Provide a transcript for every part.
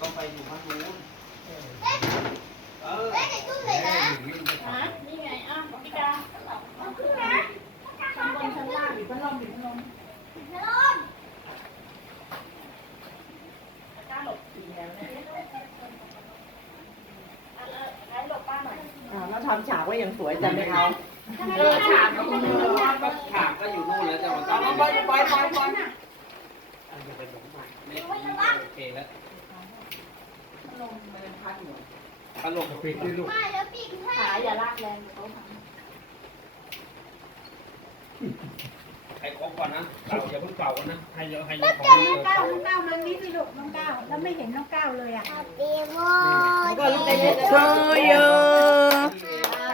ก็ไปอยู่ข้างนู้นเออนี่ไงอะพี่กาชั้นบนชั้นล่างบิดพัดลมบิดพัดลมกล้าหลบสีแล้วเนี่ยงั้นหลบป้าหน่อยอ่าวทำฉากไว้อย่างสวยแต่ไม่เอา เออฉากก็คงเออก็ฉากก็อยู่นู่นแล้วแต่มันก็เอาไม่ปล่อยปล่อยปล่อยปล่อยอย่าไปหลงมันนี่โอเคแล้วลมมันยังพัดอยู่พัดลมปิดที่ลูกขาอย่าลากแรงเขาทให้ครบก่อนนะเป่าอย่าเพิ่งเป่ากันนะให้เยอะให้เยอะของน้องเยก้าวอะน้องก้าวมันนี้สิลูกน้องก้าวแล้วไม่เห็นน้องก้าวเลยอะแล้วก็ลูกเต้น to you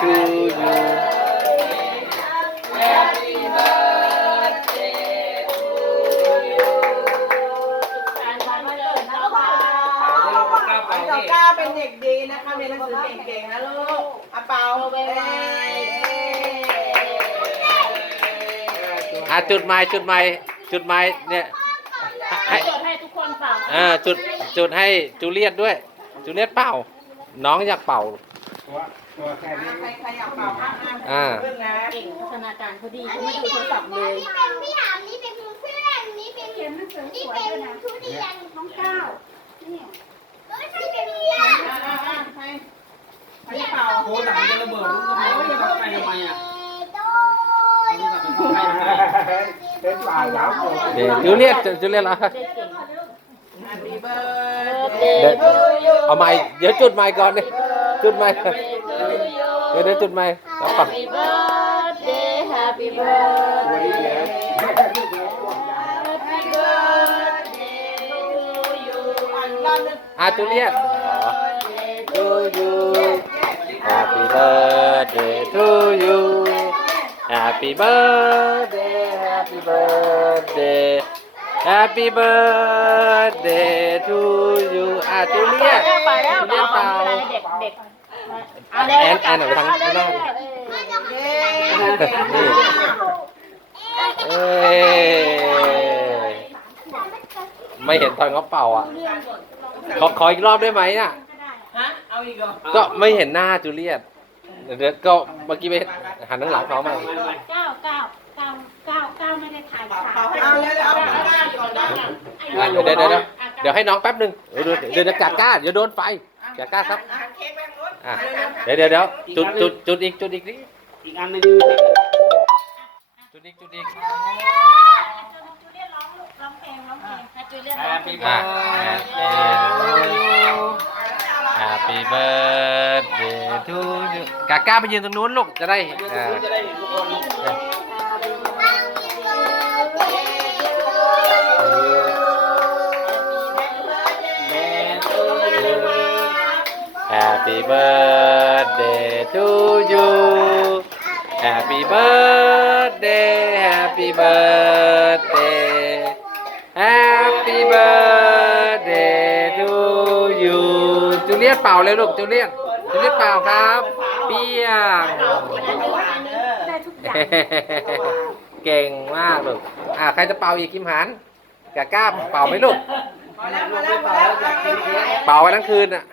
to you ำการวันเกิดน้องพาให้ลูกก้าวขอเป่าให้ดิก้าวเป็นเด็กดีนะคะเรียนหนังสือเก่งๆนะลูกอาเปาเอ้ยอะจุดไม้จุดไม้จุดไม้เนี่ยให้เกิดให้ทุกคนเป่า เอ่าจุดจุดให้จูเลียตด้วย จูเลียตเป่า น้องอยากเป่า ตัวตัวแค่นี้ใครใครอยากเป่าอะอ่าเรื่องนะเก่งพัฒนาการเขาดีเขาไม่ดูโทรศัพท์เลยเขียนหนังสือสวยด้วยนะน้องก้าวเนี่ยอะอะอะใครใครเป่าโอ้หนังจะระเบิดลูกทำไมลูกจะไปทำไมอะลูกจะไปทำไมทำไมเป็นป่าสาวโสดเดี๋ยวจูเลียตจูเลียตเอาเด็กเก่ง Happy เดี๋ยว birthday เอาไม้เดี๋ยวจุดไม้ก่อนดิ จุดไม้เดี๋ยวเดี๋ยวจุดไม้แล้วปัก Happy birthday Happy birthday Happy birthday to you อ่ะอีกรอบหนึ่ง อ่ะจูเลียต to you Happy birthday to you Happy birthday Happy birthday Happy birthday to you อะจูเลียตไปแล้วเลียตเป่าเด็กเด็กแอนแอนเอาไปทางข้างนอกเอ้ยไม่เห็นตอนเขาเป่าอะ ขอขออีกรอบได้ไหมน่ะก็ไม่เห็นหน้าจูเลียตเดี๋ยวก็เมื่อกี้ไปหันหลังเขามาก้าวก้าวก้าวก้าวก้าไม่ได้ถ่ายฉากเอาเลยเอาข้างหน้า อนนะอะเดี๋ยวเดี๋ยวเดี๋ยวเดี๋ยวให้น้องแป๊บหนึ่งเดี๋ยวเดี๋ยวเดี๋ยวจะกัดก้าเดี๋ยวโดนไฟกัดก้าครับอะเค้กไปทางนู้นอะเดี๋ยวเดี๋ยวเดี๋ยวจุดจุดจุดอีกจุดอีกนี่อีกอันหนึงจุดอีกจุดอีกจูเลียนร้องลูกร้องเพลงร้องเพลงให้จูเลียนแฮปปี้อะเบิร์ดเดย์ Happy birthday to you กาก้าไปยืนตรงนู้นลูกจะได้อ่า จะได้เห็นทุกคน birthday to you Happy birthday Happy birthday Happy birthday to you จูเลียตเป่าเลยลูกจูเลียตจูเลียตเป่าครับ เปียงเก่งมากลูกอ่าใครจะเป่าอีกคิมหันกะกล้าเป่าไหมลูกเป่าไว้ทั้งคืนอะ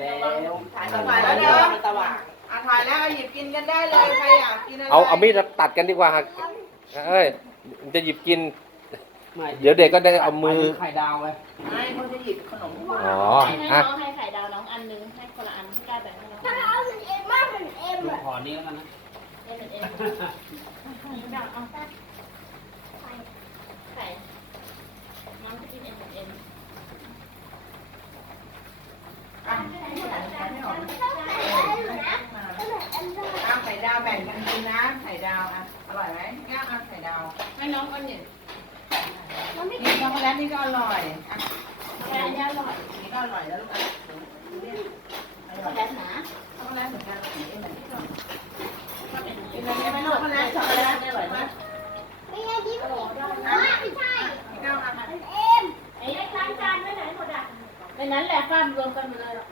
แล้วถ่ายสบายแล้วเด้อตะวันอะถ่ายแล้วเอาหยิบกินกันได้เลยใครอยากกินอะไรเอาเอามีดมาตัดกันดีกว่าครับเอ้ยจะหยิบกินไม่เดี๋ยวเด็กก็ได้เอามือไข่ดาวไว้ไม่เขาจะหยิบขนมอ๋อให้น้อะองให้ไข่ดาวน้องอันนึงให้คนละอันที่ได้แบบให้น้องลูกขอนี้แล้วกันนะเอ็มเอ็มเอาไข่น้องกินเอ็มเอ็ม อะเอาไข่ดาวแบ่งกันกินนะ ไข่ดาวอะ อร่อยไหมย่างเอาไข่ดาวให้น้องอันเนี่ยนี่ช็อกโกแลตนี่ก็อร่อยอะแค่อันนี้อร่อยนี่ก็อร่อยแล้วลูกอะอร่อยแค่หนาช็อกโกแลตเหมือนกันเหมือนเหมือนที่เราก็เป็นกินอะไรไหมลูกช็อกโกแลตช็อกโกแลตอร่อยมากไม่ใช่ที่หนูไม่ใช่นี่ก็เอามาเอ็มไอ้ไรล้างจานไว้ไหนหมดอะในนั้นแหละฟ้ามรวมกันหมดเลยหรอก